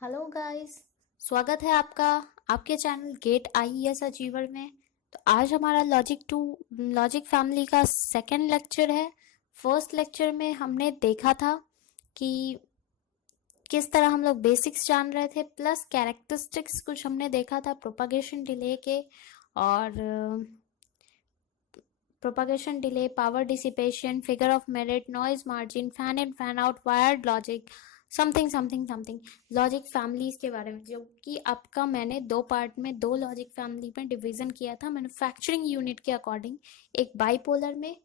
Hello guys. स्वागत है आपका आपके चैनल गेट आईईएस अचीवर में। तो आज हमारा लॉजिक फैमिली का सेकंड लेक्चर है। फर्स्ट लेक्चर में हमने देखा था कि किस तरह हम लोग बेसिक्स जान रहे थे, प्लस कैरेक्टरिस्टिक्स कुछ हमने देखा था प्रोपागेशन डिले के। और propagation delay, power dissipation, figure of merit, noise margin, fan in fan out, wired logic, something something something logic families के बारे में, जो कि आपका मैंने दो पार्ट में दो लॉजिक फैमिली में डिवीजन किया था मैन्युफैक्चरिंग यूनिट के अकॉर्डिंग। एक बाइपोलर में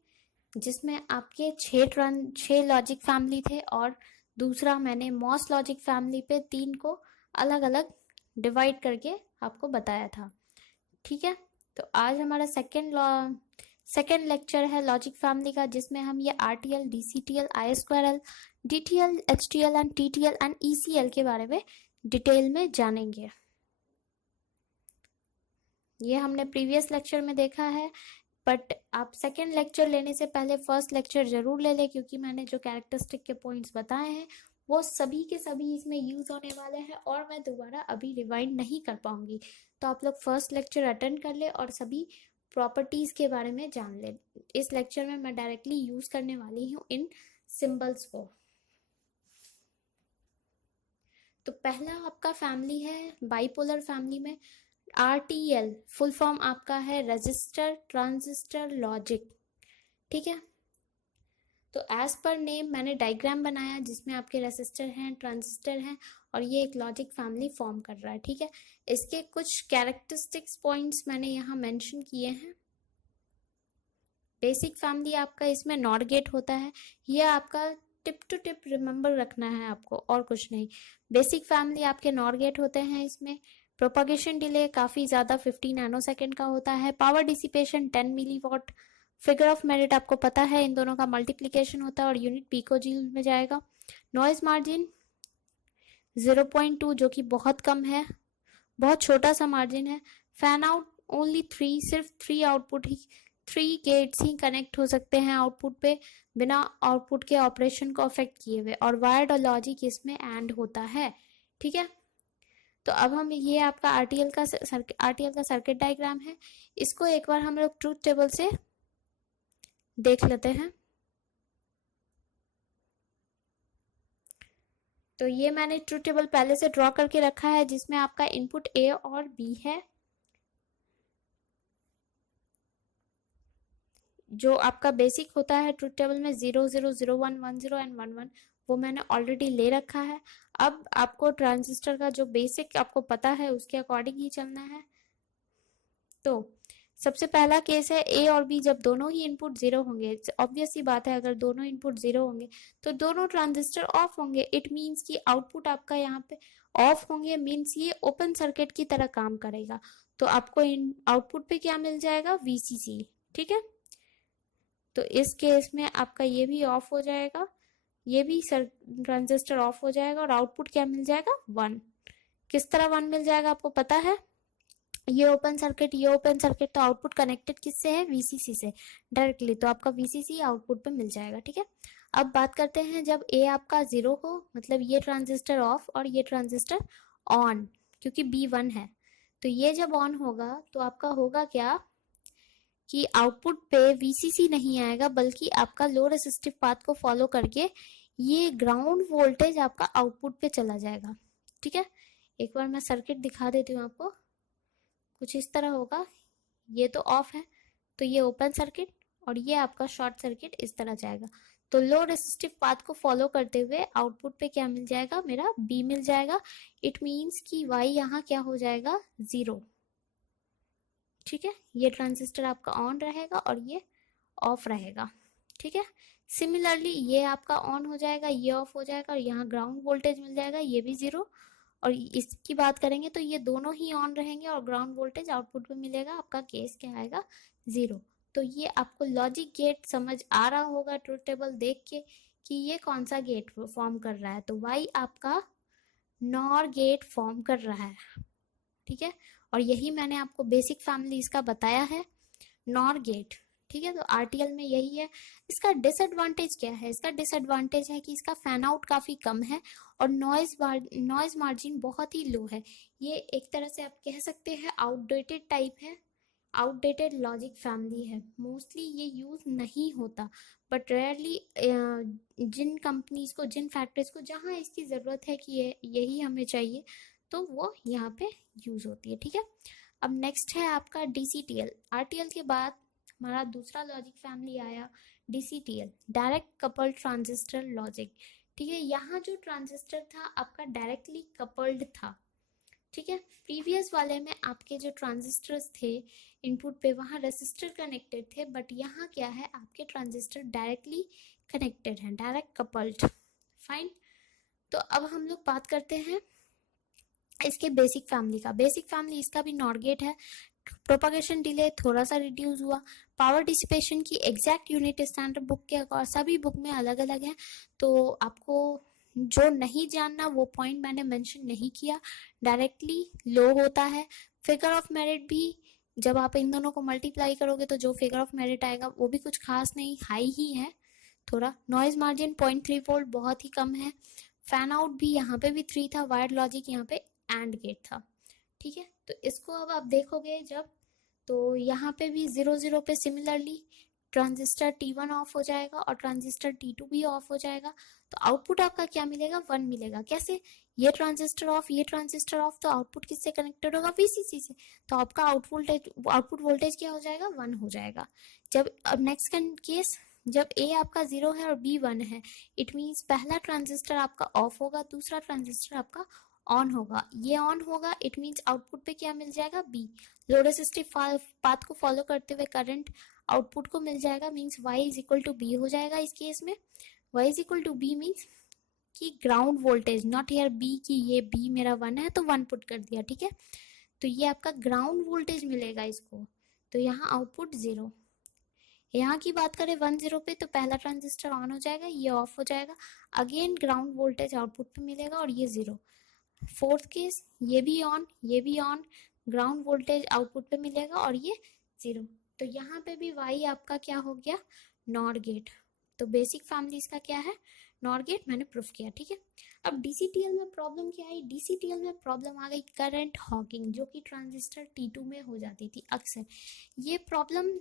जिसमें आपके छह लॉजिक फैमिली थे, और दूसरा मैंने मॉस लॉजिक फैमिली पे तीन को अलग अलग डिवाइड करके आपको बताया था। ठीक है, तो आज हमारा सेकेंड लेक्चर है लॉजिक फैमिली का, जिसमें हम ये RTL, DCTL, I square L, DTL, HTL and TTL and ECL के बारे में डिटेल में जानेंगे। ये हमने प्रीवियस लेक्चर में देखा है, बट आप सेकेंड लेक्चर लेने से पहले फर्स्ट लेक्चर जरूर ले लें, क्योंकि मैंने जो कैरेक्टरिस्टिक के पॉइंट्स बताए हैं वो सभी के सभी इसमें यूज होने वाले हैं, और मैं दोबारा अभी रिवाइंड नहीं कर पाऊंगी। तो आप लोग फर्स्ट लेक्चर अटेंड कर ले और सभी प्रॉपर्टीज के बारे में जान ले। इस लेक्चर में मैं डायरेक्टली यूज करने वाली हूँ इन सिंबल्स को। तो पहला आपका फैमिली है बाइपोलर फैमिली में आरटीएल, फुल फॉर्म आपका है रजिस्टर ट्रांजिस्टर लॉजिक। ठीक है, तो एज पर नेम मैंने डायग्राम बनाया जिसमें आपके रेसिस्टर हैं, ट्रांजिस्टर हैं, और ये एक लॉजिक फैमिली फॉर्म कर रहा है। ठीक है, इसके कुछ कैरेक्टरिस्टिक्स पॉइंट्स मैंने यहाँ मेंशन किए हैं। बेसिक फैमिली आपका इसमें नॉट गेट होता है, ये आपका टिप टू टिप रिमेंबर रखना है आपको, और कुछ नहीं। बेसिक फैमिली आपके नॉट गेट होते हैं इसमें। प्रोपागेशन डिले काफी ज्यादा 50 नैनो सेकेंड का होता है। Power dissipation 10 milliwatt. Figure of merit आपको पता है, इन दोनों का मल्टीप्लीकेशन होता है और यूनिट पिको जूल में जाएगा। नॉइज मार्जिन 0.2, जो कि बहुत कम है, बहुत छोटा सा मार्जिन है। फैन आउट ओनली 3, सिर्फ 3 आउटपुट ही, 3 गेट्स ही कनेक्ट हो सकते हैं आउटपुट पे, बिना आउटपुट के ऑपरेशन को अफेक्ट किए हुए। और वायर्ड और लॉजिक इसमें एंड होता है। ठीक है, तो अब हम ये आपका आरटीएल का सर्किट डायग्राम है, इसको एक बार हम लोग ट्रूथ टेबल से देख लेते हैं। तो ये मैंने ट्रूथ टेबल पहले से ड्रॉ करके रखा है, जिसमें आपका इनपुट ए और बी है। जो आपका बेसिक होता है ट्रूथ टेबल में 0 0 0 1 1 0 एंड 1 1, वो मैंने ऑलरेडी ले रखा है। अब आपको ट्रांजिस्टर का जो बेसिक आपको पता है उसके अकॉर्डिंग ही चलना है। तो सबसे पहला केस है ए और बी जब दोनों ही इनपुट 0 होंगे। ऑब्वियस सी बात है, अगर दोनों इनपुट 0 होंगे तो दोनों ट्रांजिस्टर ऑफ होंगे। इट मीन्स कि आउटपुट आपका यहाँ पे ऑफ होंगे, मीन्स ये ओपन सर्किट की तरह काम करेगा। तो आपको इन आउटपुट पे क्या मिल जाएगा, वीसीसी। ठीक है, तो इस केस में आपका ये भी ऑफ हो जाएगा, ये भी ट्रांजिस्टर ऑफ हो जाएगा, और आउटपुट क्या मिल जाएगा, 1। किस तरह 1 मिल जाएगा आपको पता है, ये ओपन सर्किट, ये ओपन सर्किट, तो आउटपुट कनेक्टेड किससे है, वीसीसी से डायरेक्टली, तो आपका वीसीसी आउटपुट पे मिल जाएगा। ठीक है, अब बात करते हैं जब ए आपका 0 हो, मतलब ये ट्रांजिस्टर ऑफ और ये ट्रांजिस्टर ऑन, क्योंकि बी 1 है। तो ये जब ऑन होगा तो आपका होगा क्या कि आउटपुट पे वीसीसी नहीं आएगा, बल्कि आपका लो रेसिस्टिव पाथ को फॉलो करके ये ग्राउंड वोल्टेज आपका आउटपुट पे चला जाएगा। ठीक है, एक बार मैं सर्किट दिखा देती हूँ आपको। कुछ इस तरह होगा, ये तो ऑफ है, तो ये ओपन सर्किट, और ये आपका शॉर्ट सर्किट इस तरह जाएगा। तो लो रेसिस्टिव पाथ को फॉलो करते हुए आउटपुट पे क्या मिल जाएगा, मेरा बी मिल जाएगा। इट मीन्स कि वाई यहाँ क्या हो जाएगा, 0। ठीक है, ये ट्रांजिस्टर आपका ऑन रहेगा और ये ऑफ रहेगा। ठीक है, सिमिलरली ये आपका ऑन हो जाएगा, ये ऑफ हो जाएगा, और यहाँ ग्राउंड वोल्टेज मिल जाएगा, ये भी 0। और इसकी बात करेंगे तो ये दोनों ही ऑन रहेंगे और ग्राउंड वोल्टेज आउटपुट पे मिलेगा, आपका केस क्या आएगा, 0। तो ये आपको लॉजिक गेट समझ आ रहा होगा ट्रूथ टेबल देख के कि ये कौन सा गेट फॉर्म कर रहा है। तो वाई आपका नॉर गेट फॉर्म कर रहा है। ठीक है, और यही मैंने आपको बेसिक फैमिली इसका बताया है, नॉर गेट। ठीक है। तो आरटीएल में यही है। इसका डिसएडवांटेज क्या है? इसका डिसएडवांटेज है कि इसका फैन आउट काफी कम है और नॉइज मार्जिन बहुत ही लो है। ये एक तरह से आप कह सकते हैं आउटडेटेड टाइप है, आउटडेटेड लॉजिक फैमिली है। मोस्टली ये यूज नहीं होता, बट रेयरली जिन कंपनीज को, जिन फैक्ट्रीज को जहाँ इसकी ज़रूरत है कि ये यही हमें चाहिए, तो वो यहाँ पे यूज़ होती है, ठीक है। अब नेक्स्ट है आपका डीसीटीएल। आरटीएल के बाद हमारा दूसरा लॉजिक फैमिली आया डीसीटीएल, डायरेक्ट कपल्ड ट्रांजिस्टर लॉजिक, ठीक है। यहाँ जो ट्रांजिस्टर था आपका डायरेक्टली कपल्ड था, ठीक है। प्रीवियस वाले में आपके जो ट्रांजिस्टर्स थे इनपुट पे, वहाँ रेसिस्टर कनेक्टेड थे, बट यहाँ क्या है, आपके ट्रांजिस्टर डायरेक्टली कनेक्टेड हैं, डायरेक्ट कपल्ड। फाइन। तो अब हम लोग बात करते हैं इसके बेसिक फैमिली का। बेसिक फैमिली इसका भी नॉट गेट है। प्रोपागेशन डिले थोड़ा सा रिड्यूस हुआ। पावर डिसिपेशन की एग्जैक्ट यूनिट स्टैंडर्ड बुक के और सभी बुक में अलग अलग है, तो आपको जो नहीं जानना वो पॉइंट मैंने मेंशन नहीं किया। डायरेक्टली लो होता है। फिगर ऑफ मेरिट भी जब आप इन दोनों को मल्टीप्लाई करोगे तो जो फिगर ऑफ मेरिट आएगा वो भी कुछ खास नहीं, हाई ही है थोड़ा। नॉइज मार्जिन 0.3 वोल्ट बहुत ही कम है। फैन आउट भी यहाँ पे भी 3 था। वायर्ड लॉजिक यहाँ पे एंड गेट था, ठीक है। तो इसको अब आप देखोगे जब, तो यहाँ पे भी 0 पे सिमिलरली ट्रांजिस्टर T1 ऑफ हो जाएगा और ट्रांजिस्टर T2 भी ऑफ हो जाएगा। तो आउटपुट आपका क्या मिलेगा? 1 मिलेगा। कैसे? ये ट्रांजिस्टर ऑफ, ये ट्रांजिस्टर ऑफ, तो आउटपुट किससे कनेक्टेड होगा? VCC से। तो आपका आउटपुट वोल्टेज क्या हो जाएगा? 1 हो जाएगा। जब अब नेक्स्ट केस, जब A आपका 0 है और B 1 है, इट मीन्स पहला ट्रांजिस्टर आपका ऑफ होगा, दूसरा ट्रांजिस्टर आपका ऑन होगा। ये ऑन होगा, इट मीन्स आउटपुट पे क्या मिल जाएगा? B। लो रेसिस्टिव पाथ को फॉलो करते हुए करंट आउटपुट को मिल जाएगा, means Y is equal to B हो जाएगा इस केस में। Y is equal to B means कि ground voltage, not here B की ये B मेरा 1 है तो 1 पुट कर दिया, ठीक है। तो ये आपका ग्राउंड वोल्टेज मिलेगा इसको। तो यहाँ आउटपुट 0। यहाँ की बात करें 1 0 पे, तो पहला ट्रांजिस्टर ऑन हो जाएगा, ये ऑफ हो जाएगा। अगेन ग्राउंड वोल्टेज आउटपुट पे मिलेगा और ये 0। फोर्थ केस, ये भी ऑन, ये भी ऑन, ग्राउंड वोल्टेज आउटपुट पे मिलेगा और ये 0। तो यहाँ पे भी Y आपका क्या हो गया? Not gate. तो बेसिक फैमिलीज का क्या है? नॉट गेट, मैंने प्रूफ किया, ठीक है। अब डीसीटीएल में प्रॉब्लम क्या आई? डीसीटीएल में प्रॉब्लम आ गई करंट हॉगिंग, जो कि ट्रांजिस्टर T2 में हो जाती थी अक्सर। ये प्रॉब्लम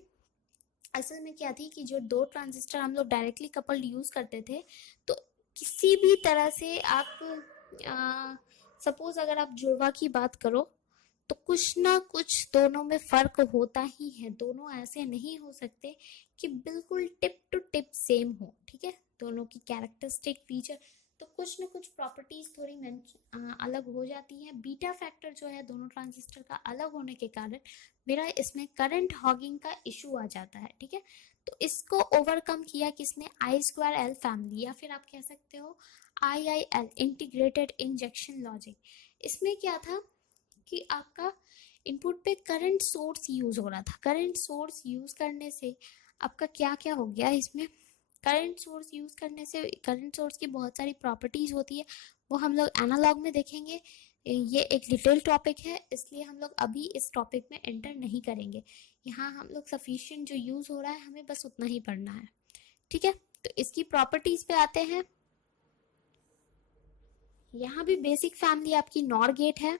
असल में क्या थी कि जो दो ट्रांजिस्टर हम लोग डायरेक्टली कपल्ड यूज करते थे, तो किसी भी तरह से आप सपोज अगर आप जुड़वा की बात करो तो कुछ ना कुछ दोनों में फर्क होता ही है। दोनों ऐसे नहीं हो सकते कि बिल्कुल टिप टू टिप सेम हो, ठीक है। दोनों की कैरेक्टरिस्टिक फीचर, तो कुछ ना कुछ प्रॉपर्टीज थोड़ी अलग हो जाती हैं। बीटा फैक्टर जो है दोनों ट्रांजिस्टर का अलग होने के कारण मेरा इसमें करंट हॉगिंग का इशू आ जाता है, ठीक है। तो इसको ओवरकम किया किसने? I2L फैमिली, या फिर आप कह सकते हो IIL, इंटीग्रेटेड इंजेक्शन लॉजिक। इसमें क्या था कि आपका इनपुट पे करंट सोर्स यूज हो रहा था। करंट सोर्स यूज करने से आपका क्या क्या हो गया इसमें? करंट सोर्स यूज करने से करंट सोर्स की बहुत सारी प्रॉपर्टीज होती है, वो हम लोग एनालॉग में देखेंगे। ये एक डिटेल टॉपिक है, इसलिए हम लोग अभी इस टॉपिक में एंटर नहीं करेंगे। यहाँ हम लोग सफिशिएंट जो यूज हो रहा है हमें बस उतना ही पढ़ना है, ठीक है। तो इसकी प्रॉपर्टीज पे आते हैं। यहाँ भी बेसिक फैमिली आपकी नॉर गेट है।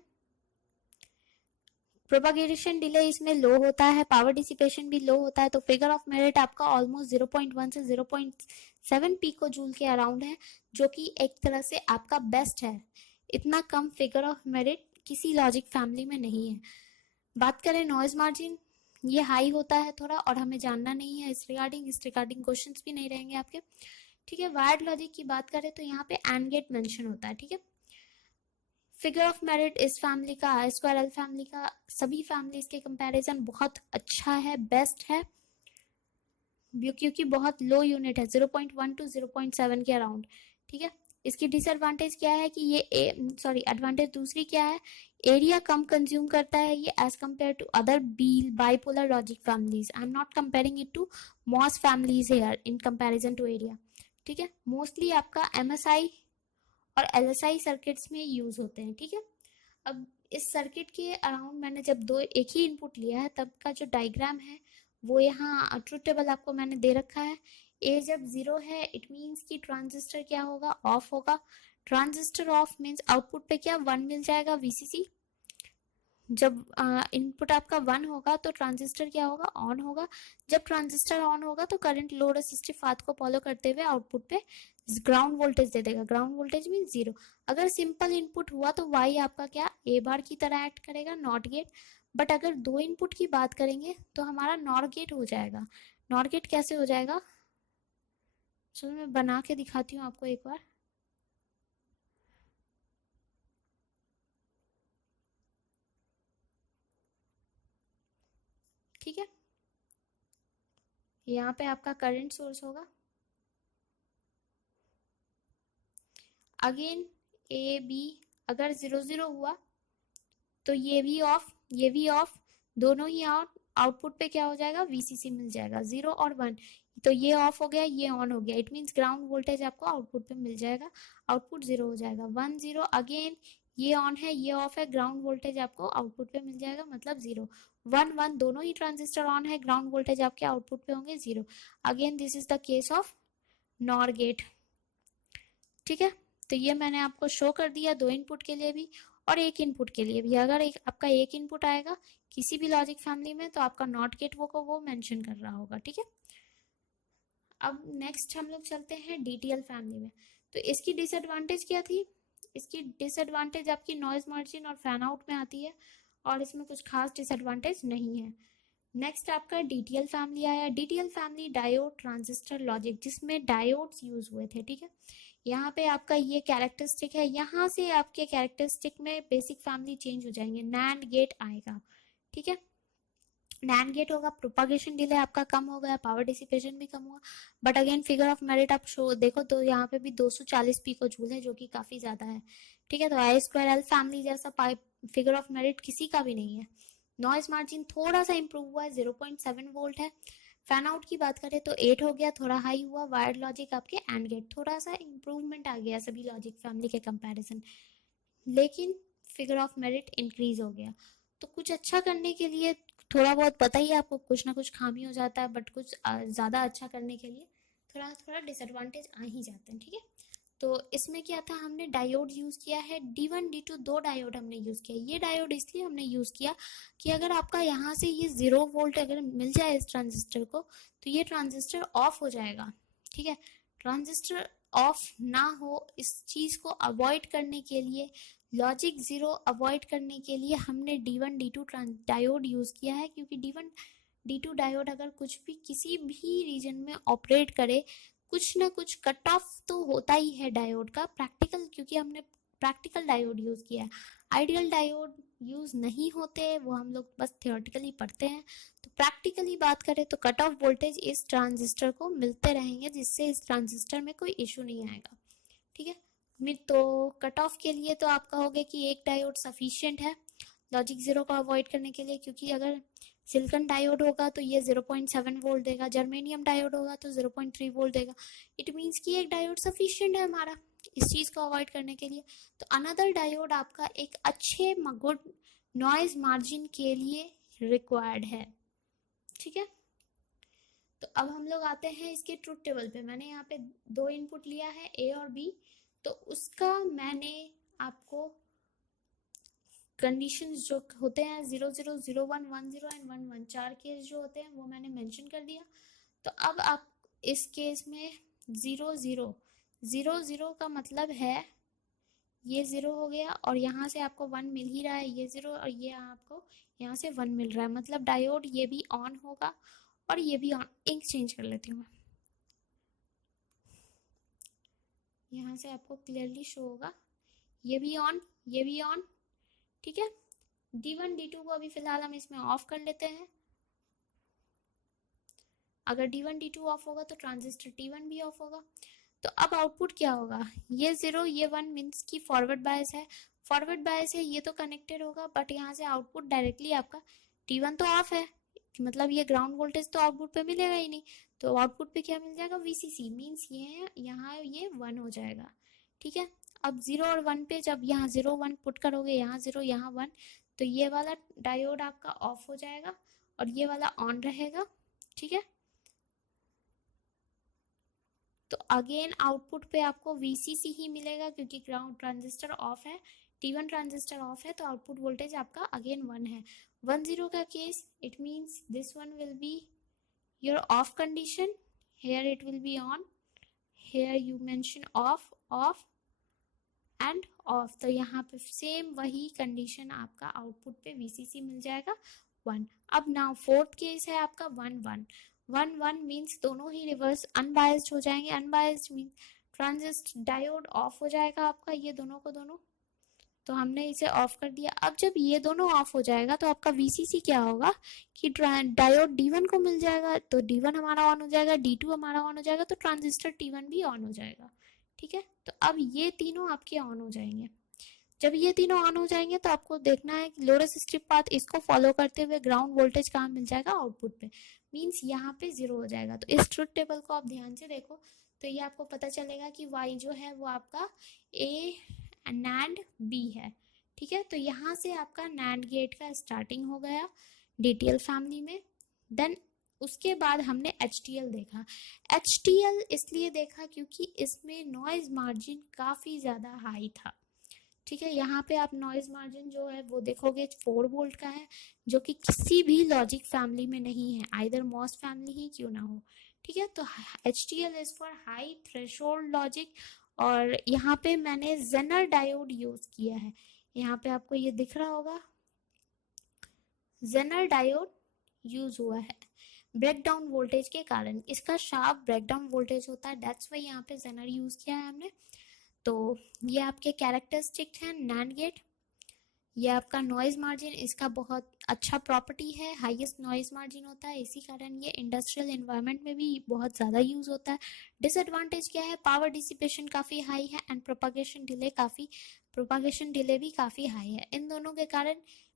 प्रोपागेशन डिले इसमें लो होता है, पावर डिसिपेशन भी लो होता है। तो फिगर ऑफ मेरिट आपका ऑलमोस्ट 0.1 से 0.7 पिको जूल के अराउंड है, जो कि एक तरह से आपका बेस्ट है। इतना कम फिगर ऑफ मेरिट किसी लॉजिक फैमिली में नहीं है। बात करें नॉइज मार्जिन, ये हाई होता है थोड़ा, और हमें जानना नहीं है इस रिगार्डिंग क्वेश्चंस भी नहीं रहेंगे आपके, ठीक है। वायर्ड लॉजिक की बात करें तो यहाँ पे एंड गेट मेंशन होता है, ठीक है। फिगर ऑफ मेरिट इस फैमिली का, I2L फैमिली का सभी फैमिलीज के कंपैरिजन बहुत अच्छा है, बेस्ट है, क्योंकि बहुत लो यूनिट है, 0.1 to 0.7 के अराउंड, ठीक है। इसकी डिसएडवांटेज क्या है कि ये एडवांटेज दूसरी क्या है? एरिया कम कंज्यूम करता है ये as compare to other bipolar logic families. I am not comparing it to MOS families here in comparison to area, ठीक है। मोस्टली आपका MSI और LSI सर्किट्स में यूज होते हैं, ठीक है। अब इस सर्किट के अराउंड मैंने जब एक ही इनपुट लिया है तब का जो डायग्राम है वो यहाँ ट्रुथ टेबल आपको मैंने दे रखा है। ए जब 0 है इट मीन्स कि ट्रांजिस्टर क्या होगा, ऑफ होगा। ट्रांजिस्टर ऑफ मीन्स आउटपुट पे क्या 1 मिल जाएगा वीसीसी। जब इनपुट आपका 1 होगा तो ट्रांजिस्टर क्या होगा, ऑन होगा। जब ट्रांजिस्टर ऑन होगा तो करंट लोड रेसिस्टिव पाथ को फॉलो करते हुए आउटपुट पे ग्राउंड वोल्टेज दे देगा। Ground voltage mean 0। अगर सिंपल इनपुट हुआ तो वाई आपका क्या ए बार की तरह एक्ट करेगा, नॉट गेट। बट अगर दो इनपुट की बात करेंगे तो हमारा नॉर गेट हो जाएगा। नॉर गेट कैसे हो जाएगा, चलो मैं बना के दिखाती हूँ आपको एक बार। ठीक है, यहाँ पे आपका करंट सोर्स होगा। अगेन ए बी अगर 0 0 हुआ तो ये भी ऑफ, दोनों ही ऑन। आउटपुट पे क्या हो जाएगा, वीसीसी मिल जाएगा 0 और 1। तो ये ऑफ हो गया, ये ऑन हो गया, इट मीन्स ग्राउंड वोल्टेज आपको आउटपुट पे मिल जाएगा। आउटपुट 0 हो जाएगा। 1 0 अगेन, ये ऑन है ये ऑफ है, ग्राउंड वोल्टेज आपको आउटपुट पे मिल जाएगा, मतलब 0। 1 1 दोनों ही ट्रांजिस्टर ऑन है, ग्राउंड वोल्टेज आपके आउटपुट पे होंगे 0। Again this is the case of NOR gate. ठीक है, तो ये मैंने आपको शो कर दिया दो इनपुट के लिए भी और एक इनपुट के लिए भी। अगर आपका एक इनपुट आएगा किसी भी लॉजिक फैमिली में तो आपका नॉट गेट वो को वो मेंशन कर रहा होगा। ठीक है, अब नेक्स्ट हम लोग चलते हैं डीटीएल फैमिली में। तो इसकी डिसएडवांटेज क्या थी, इसकी डिसएडवांटेज आपकी नॉइज मार्जिन और फैन आउट में आती है और इसमें कुछ खास डिसएडवांटेज नहीं है। नेक्स्ट आपका डीटीएल फैमिली आया। DTL family diode transistor logic, जिसमें डायोड्स यूज हुए थे। ठीक है, यहाँ पे आपका ये कैरेक्टरिस्टिक है, यहाँ से आपके कैरेक्टरिस्टिक में बेसिक फैमिली चेंज हो जाएंगे। नैंड गेट आएगा। ठीक है, नैंड गेट होगा, प्रोपागेशन डिले आपका कम हो गया, पावर डिसिपेशन भी कम हुआ। But again figure of merit आप शो देखो तो यहाँ पे भी 240 पिको जूल है, जो कि काफी ज्यादा है। ठीक है, तो आई स्क्वायर एल फैमिली जैसा फिगर ऑफ मेरिट किसी का भी नहीं है। नॉइज मार्जिन थोड़ा सा इंप्रूव हुआ है, 0.7 वोल्ट है। फैन आउट की बात करें तो 8 हो गया, थोड़ा हाई हुआ। वायर्ड लॉजिक आपके एंड गेट थोड़ा सा इंप्रूवमेंट आ गया सभी लॉजिक फैमिली के कंपैरिजन, लेकिन फिगर ऑफ मेरिट इंक्रीज हो गया। तो कुछ अच्छा करने के लिए थोड़ा बहुत पता ही है आपको, कुछ ना कुछ खामी हो जाता है, बट कुछ ज़्यादा अच्छा करने के लिए थोड़ा थोड़ा डिसएडवांटेज आ ही जाते हैं। ठीक है, तो इसमें क्या था, हमने डायोड यूज़ किया है D1 D2, दो डायोड हमने यूज़ किया। ये डायोड इसलिए हमने यूज़ किया कि अगर आपका यहाँ से ये 0 वोल्ट अगर मिल जाए इस ट्रांजिस्टर को तो ये ट्रांजिस्टर ऑफ हो जाएगा। ठीक है, ट्रांजिस्टर ऑफ ना हो इस चीज़ को अवॉइड करने के लिए, लॉजिक 0 अवॉइड करने के लिए हमने D1 D2 डायोड यूज़ किया है। क्योंकि D1 D2 डायोड अगर कुछ भी किसी भी रीजन में ऑपरेट करे, कुछ ना कुछ कट ऑफ तो होता ही है डायोड का प्रैक्टिकल, क्योंकि हमने प्रैक्टिकल डायोड यूज़ किया है। आइडियल डायोड यूज़ नहीं होते, वो हम लोग बस थियोरेटिकली पढ़ते हैं। तो प्रैक्टिकली बात करें तो कट ऑफ वोल्टेज इस ट्रांजिस्टर को मिलते रहेंगे, जिससे इस ट्रांजिस्टर में कोई इशू नहीं आएगा। ठीक है, तो कट ऑफ के लिए तो आपका हो गया कि एक डायोड सफिशिएंट है लॉजिक 0 को अवॉइड करने के लिए। क्योंकि अगर सिलिकॉन डायोड होगा तो ये 0.7 वोल्ट देगा, जर्मेनियम डायोड होगा तो 0.3 वोल्ट देगा। इट मीन्स कि एक डायोड सफिशिएंट है हमारा इस चीज़ को अवॉइड करने के लिए। तो अनदर डायोड आपका एक अच्छे गुड नॉइज मार्जिन के लिए रिक्वायर्ड है। ठीक है, तो अब हम लोग आते हैं इसके ट्रुथ टेबल पे। मैंने यहाँ पे दो इनपुट लिया है ए और बी, तो उसका मैंने आपको कंडीशंस जो होते हैं 0 0 0 1 1 0 एंड 1 1 चार केस जो होते हैं वो मैंने मेंशन कर दिया। तो अब आप इस केस में 0 0 0 0 का मतलब है ये 0 हो गया और यहाँ से आपको 1 मिल ही रहा है, ये 0 और ये आपको यहाँ से 1 मिल रहा है, मतलब डायोड ये भी ऑन होगा और ये भी ऑन। इंक चेंज कर लेती हूँ मैं, यहाँ से आपको क्लियरली शो होगा, ये भी ऑन ये भी ऑन। ठीक है, D1 D2 को अभी फिलहाल हम इसमें ऑफ कर लेते हैं। अगर D1 D2 ऑफ होगा तो ट्रांजिस्टर T1 भी ऑफ होगा। तो अब आउटपुट क्या होगा, ये 0 ये 1 मीन्स की फॉरवर्ड बायस है, फॉरवर्ड बायस है ये तो कनेक्टेड होगा, बट यहाँ से आउटपुट डायरेक्टली आपका T1 तो ऑफ है, मतलब ये ग्राउंड वोल्टेज तो आउटपुट पे मिलेगा ही नहीं। तो आउटपुट पे क्या मिल जाएगा, VCC मीन्स ये यहाँ ये 1 हो जाएगा। ठीक है, अब 0 और 1 पे जब यहाँ 0 1 पुट करोगे, यहाँ 0 यहाँ 1, तो ये वाला डायोड आपका ऑफ हो जाएगा और ये वाला ऑन रहेगा। ठीक है। तो अगेन आउटपुट पे आपको VCC ही मिलेगा क्योंकि ग्राउंड ट्रांजिस्टर ऑफ है, T1 ट्रांजिस्टर ऑफ है, तो आउटपुट वोल्टेज आपका अगेन 1 है। 1 0 का case, it means this one will be your of condition, here it will be on, here you mention off end of, तो यहाँ पे सेम वही कंडीशन आपका आउटपुट पे VCC मिल जाएगा 1। अब नाउ फोर्थ केस है आपका 1 1 1 1 मीन्स दोनों ही रिवर्स अनबायस्ड हो जाएंगे। अनबायस्ड मीन्स ट्रांजिस्ट डायोड ऑफ हो जाएगा आपका, ये दोनों को दोनों, तो हमने इसे ऑफ कर दिया। अब जब ये दोनों ऑफ हो जाएगा तो आपका VCC क्या होगा कि डायोड D1 को मिल जाएगा, तो D1 हमारा ऑन हो जाएगा, D2 हमारा ऑन हो जाएगा, तो ट्रांजिस्टर T1 भी ऑन हो जाएगा। ठीक है, तो अब ये तीनों आपके ऑन हो जाएंगे। जब ये तीनों ऑन हो जाएंगे तो आपको देखना है कि लोरेस स्ट्रिप पाथ इसको फॉलो करते हुए ग्राउंड वोल्टेज कहाँ मिल जाएगा, आउटपुट पे, मीन्स यहाँ पे 0 हो जाएगा। तो इस ट्रुथ टेबल को आप ध्यान से देखो तो ये आपको पता चलेगा कि Y जो है वो आपका A NAND B है। ठीक है, तो यहाँ से आपका NAND गेट का स्टार्टिंग हो गया DTL फैमिली में। देन उसके बाद हमने HTL देखा। HTL इसलिए देखा क्योंकि इसमें नॉइज मार्जिन काफ़ी ज़्यादा हाई था। ठीक है, यहाँ पे आप नॉइज मार्जिन जो है वो देखोगे 4 वोल्ट का है, जो कि किसी भी लॉजिक फैमिली में नहीं है, आइदर मॉस फैमिली ही क्यों ना हो। ठीक है, तो HTL is for high threshold logic, और यहाँ पे मैंने जेनर डायोड यूज किया है। यहाँ पे आपको ये दिख रहा होगा, जेनर डायोड यूज हुआ है ब्रेकडाउन वोल्टेज के कारण। इसका शार्प ब्रेकडाउन वोल्टेज होता है, दैट्स वाई यहाँ पे जेनर यूज किया है हमने। तो ये आपके कैरेक्टरिस्टिक हैं नैंड गेट। ये आपका नॉइज मार्जिन, इसका बहुत अच्छा प्रॉपर्टी है, हाईएस्ट नॉइज मार्जिन होता है, इसी कारण ये इंडस्ट्रियल एनवायरनमेंट में भी बहुत ज़्यादा यूज होता है। डिसएडवांटेज क्या है, पावर डिसिपेशन काफ़ी हाई है एंड प्रोपागेशन डिले भी काफ़ी हाई है। इन दोनों के कारण,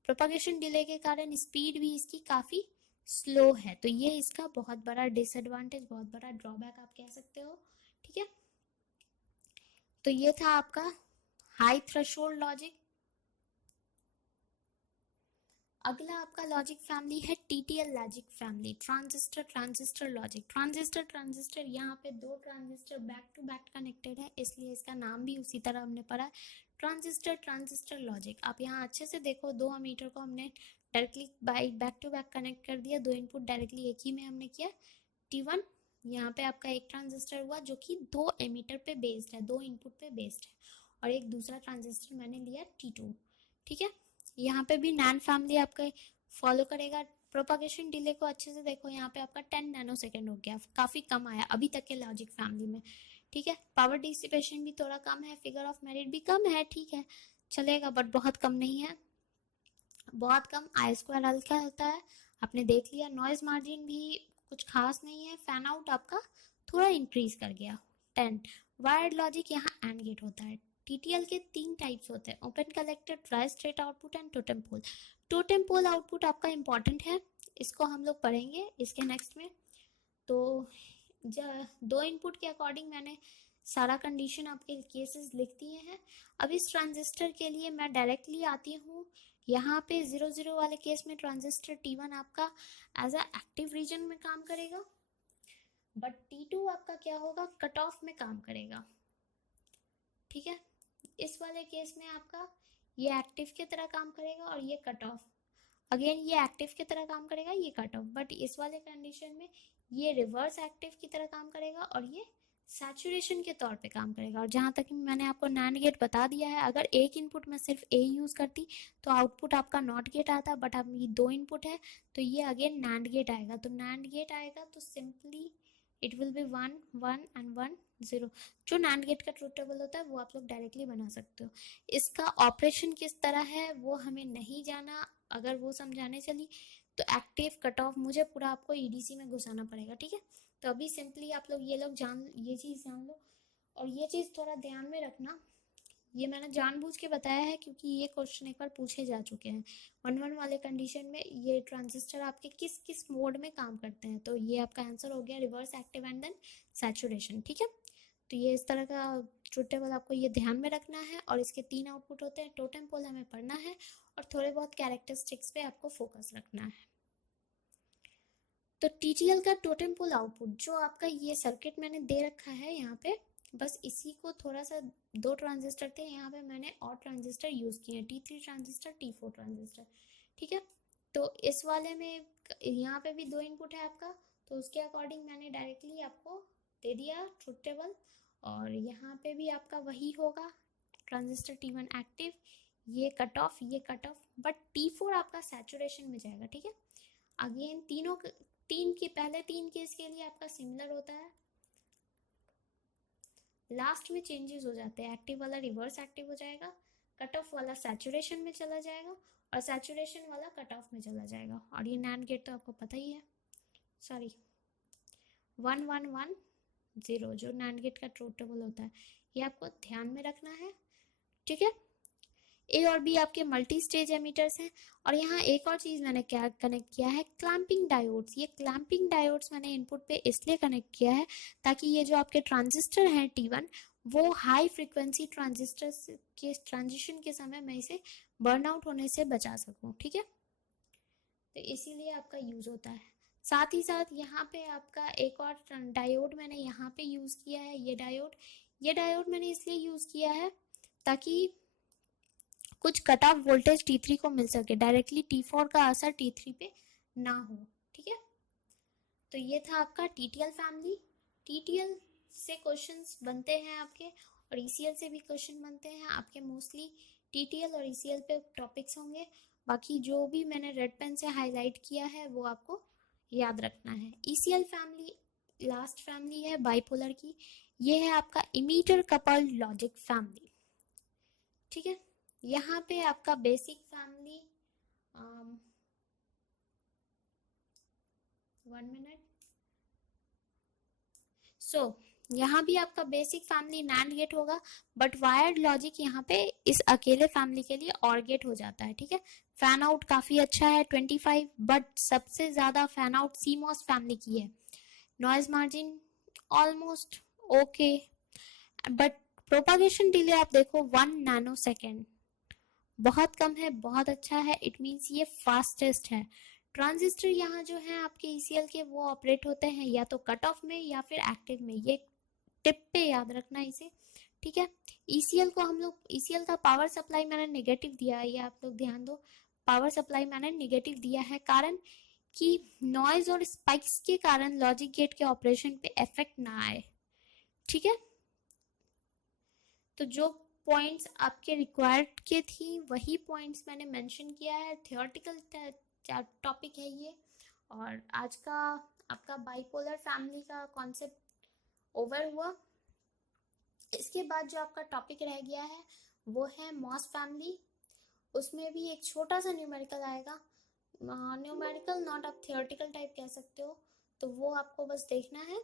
प्रोपागेशन डिले के कारण स्पीड भी इसकी काफ़ी स्लो है, तो ये इसका बहुत बड़ा डिसएडवांटेज, बहुत बड़ा ड्रॉबैक आप कह सकते हो। ठीक है, तो ये था आपका हाई थ्रेशोल्ड लॉजिक। अगला आपका लॉजिक फैमिली है TTL logic family, transistor logic. Transistor यहाँ पे 2 transistor back to back connected है, इसलिए इसका नाम भी उसी तरह हमने पढ़ा है, ट्रांजिस्टर लॉजिक। आप यहाँ अच्छे से देखो, 2 एमीटर को हमने directly back to back connect कर दिया, 2 इनपुट डायरेक्टली एक ही में हमने किया। T1 यहाँ पे आपका एक ट्रांजिस्टर हुआ जो कि 2 एमीटर पे बेस्ड है, 2 इनपुट पे बेस्ड है, और एक दूसरा ट्रांजिस्टर मैंने लिया T2। ठीक है, यहाँ पे भी नैन फैमिली आपका फॉलो करेगा। प्रोपागेशन डिले को अच्छे से देखो, यहाँ पे आपका 10 नैनो सेकेंड हो गया, काफ़ी कम आया अभी तक के लॉजिक फैमिली में। ठीक है, पावर डिसिपेशन भी थोड़ा कम है, फिगर ऑफ मेरिट भी कम है, ठीक है चलेगा, बट बहुत कम नहीं है, बहुत कम। I² हल्का होता है, आपने देख लिया। नॉइज मार्जिन भी कुछ खास नहीं है, फैन आउट आपका थोड़ा इंक्रीज कर गया 10। वायर्ड लॉजिक यहाँ एंड गेट होता है। TTL के 3 टाइप्स होते हैं, open collector, tri state output and totem pole. Totem pole output आपका इंपॉर्टेंट है, इसको हम लोग पढ़ेंगे इसके नेक्स्ट में। तो 2 इनपुट के अकॉर्डिंग मैंने सारा कंडीशन आपके केसेस लिख दिए हैं। अब इस ट्रांजिस्टर के लिए मैं डायरेक्टली आती हूँ, यहाँ पे 0 0 वाले केस में ट्रांजिस्टर T1 आपका एज अ एक्टिव रीजन में काम करेगा, बट T2 आपका क्या होगा, कट ऑफ में काम करेगा। ठीक है, इस वाले केस में आपका ये एक्टिव की तरह काम करेगा और ये कट ऑफ, अगेन ये एक्टिव की तरह काम करेगा, ये कट ऑफ, बट इस वाले कंडीशन में ये रिवर्स एक्टिव की तरह काम करेगा और ये सैचुरेशन के तौर पे काम करेगा। और जहाँ तक मैंने आपको नैंड गेट बता दिया है, अगर एक इनपुट में सिर्फ A यूज़ करती तो आउटपुट आपका नॉट गेट आता, बट अब ये 2 इनपुट है तो ये अगेन नैंड गेट आएगा। तो नैंड गेट आएगा तो simply it will be 1 1 and 1 0। जो नैंड गेट का ट्रूथ टेबल होता है वो आप लोग डायरेक्टली बना सकते हो। इसका ऑपरेशन किस तरह है वो हमें नहीं जाना, अगर वो समझाने चली तो एक्टिव कट ऑफ मुझे पूरा आपको EDC में घुसाना पड़ेगा। ठीक है, तो अभी सिंपली आप लोग ये चीज़ जान लो, और ये चीज़ थोड़ा ध्यान में रखना, ये मैंने जानबूझ के बताया है क्योंकि ये क्वेश्चन एक बार पूछे जा चुके हैं। 1 1 वाले कंडीशन में ये ट्रांजिस्टर आपके किस किस मोड में काम करते हैं, तो ये आपका आंसर हो गया reverse active and then saturation. ठीक है, तो ये इस तरह का ट्रूथ टेबल आपको ये ध्यान में रखना है, और इसके 3 आउटपुट होते हैं, टोटेम पोल हमें पढ़ना है और थोड़े बहुत कैरेक्टरिस्टिक्स पे आपको फोकस रखना है। तो टीटीएल का टोटम पोल आउटपुट जो आपका ये सर्किट मैंने दे रखा है यहाँ पे, बस इसी को थोड़ा सा, 2 ट्रांजिस्टर थे यहाँ पे, मैंने और ट्रांजिस्टर यूज किए हैं, T3 ट्रांजिस्टर, T4 ट्रांजिस्टर, ठीक है। तो इस वाले में यहाँ पे भी 2 इनपुट है आपका, तो उसके अकॉर्डिंग मैंने डायरेक्टली आपको दे दिया ट्रुथ टेबल। और यहाँ पे भी आपका वही होगा, ट्रांजिस्टर T1 एक्टिव, ये कट ऑफ, ये कट ऑफ, बट T4 आपका सैचुरेशन में जाएगा, ठीक है। अगेन तीन के पहले 3 केस के लिए आपका सिमिलर होता है, लास्ट में चेंजेस हो जाते हैं, एक्टिव वाला रिवर्स एक्टिव हो जाएगा, कट ऑफ वाला सैचुरेशन में चला जाएगा, और सैचुरेशन वाला कट ऑफ में चला जाएगा। और ये नैंड गेट तो आपको पता ही है, सॉरी 1 1 1 0 जो नैंड गेट का ट्रूथ टेबल होता है, ये आपको ध्यान में रखना है, ठीक है। ए और बी आपके मल्टी स्टेज एमीटर्स हैं। और यहाँ एक और चीज़ मैंने क्या कनेक्ट किया है, क्लैंपिंग डायोड्स। ये क्लैंपिंग डायोड्स मैंने इनपुट पे इसलिए कनेक्ट किया है ताकि ये जो आपके ट्रांजिस्टर हैं T1, वो हाई फ्रिक्वेंसी ट्रांजिस्टर के ट्रांजिशन के समय मैं इसे बर्नआउट होने से बचा सकूँ, ठीक है। तो इसीलिए आपका यूज होता है। साथ ही साथ यहाँ पे आपका एक और डायोड मैंने यहाँ पे यूज किया है, ये डायोड मैंने इसलिए यूज किया है ताकि कुछ कट ऑफ वोल्टेज T3 को मिल सके, डायरेक्टली T4 का असर T3 पे ना हो, ठीक है। तो ये था आपका TTL फैमिली। TTL से क्वेश्चंस बनते हैं आपके, और ECL से भी क्वेश्चन बनते हैं आपके। मोस्टली TTL और ECL पे टॉपिक्स होंगे, बाकी जो भी मैंने रेड पेन से हाईलाइट किया है वो आपको याद रखना है। ECL फैमिली लास्ट फैमिली है बाइपोलर की, ये है आपका इमीटर कपल्ड लॉजिक फैमिली, ठीक है। यहाँ पे आपका बेसिक फैमिली, 1 मिनट। यहाँ भी आपका बेसिक फैमिली नैंड गेट होगा, बट वायर्ड लॉजिक यहाँ पे इस अकेले फैमिली के लिए और गेट हो जाता है, ठीक है। फैन आउट काफी अच्छा है 25, बट सबसे ज्यादा फैन आउट CMOS फैमिली की है। Noise margin almost okay, but propagation delay आप देखो 1 नैनो सेकेंड, बहुत कम है, बहुत अच्छा है, इट मीन्स ये फास्टेस्ट है। ट्रांजिस्टर यहाँ जो है आपके ECL के वो ऑपरेट होते हैं या तो कट ऑफ में या फिर एक्टिव में, ये टिप पे याद रखना इसे, ठीक है। ECL को हम लोग, ECL का पावर सप्लाई मैंने नेगेटिव दिया है, ये आप लोग ध्यान दो, पावर सप्लाई मैंने नेगेटिव दिया है, कारण कि नॉइज और स्पाइक्स के कारण लॉजिक गेट के ऑपरेशन पे इफेक्ट ना आए, ठीक है। तो जो पॉइंट्स आपके रिक्वायर्ड के थी वही पॉइंट्स मैंने मेंशन किया है, थियोरेटिकल टॉपिक है ये। और आज का आपका बाइपोलर फैमिली का कॉन्सेप्ट ओवर हुआ। इसके बाद जो आपका टॉपिक रह गया है वो है मॉस फैमिली, उसमें भी एक छोटा सा न्यूमेरिकल आएगा, न्यूमेरिकल नॉट आप थियोरेटिकल टाइप कह सकते हो, तो वो आपको बस देखना है।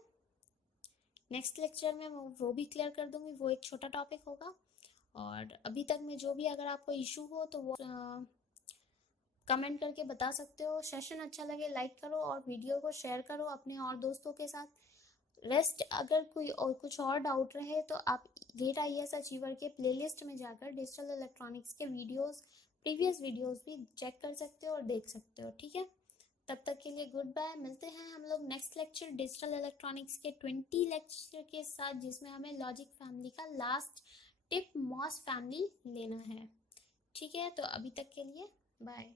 नेक्स्ट लेक्चर में वो भी क्लियर कर दूंगी, वो एक छोटा टॉपिक होगा। और अभी तक में जो भी अगर आपको इशू हो तो वो कमेंट करके बता सकते हो। सेशन अच्छा लगे लाइक करो और वीडियो को शेयर करो अपने और दोस्तों के साथ। रेस्ट अगर कोई और कुछ और डाउट रहे तो आप गेट IAS अचीवर के प्लेलिस्ट में जाकर डिजिटल इलेक्ट्रॉनिक्स के वीडियोस, प्रीवियस वीडियोस भी चेक कर सकते हो और देख सकते हो, ठीक है। तब तक के लिए गुड बाय, मिलते हैं हम लोग नेक्स्ट लेक्चर डिजिटल इलेक्ट्रॉनिक्स के 20 लेक्चर के साथ, जिसमें हमें लॉजिक फैमिली का लास्ट टिप मॉस फैमिली लेना है, ठीक है। तो अभी तक के लिए बाय।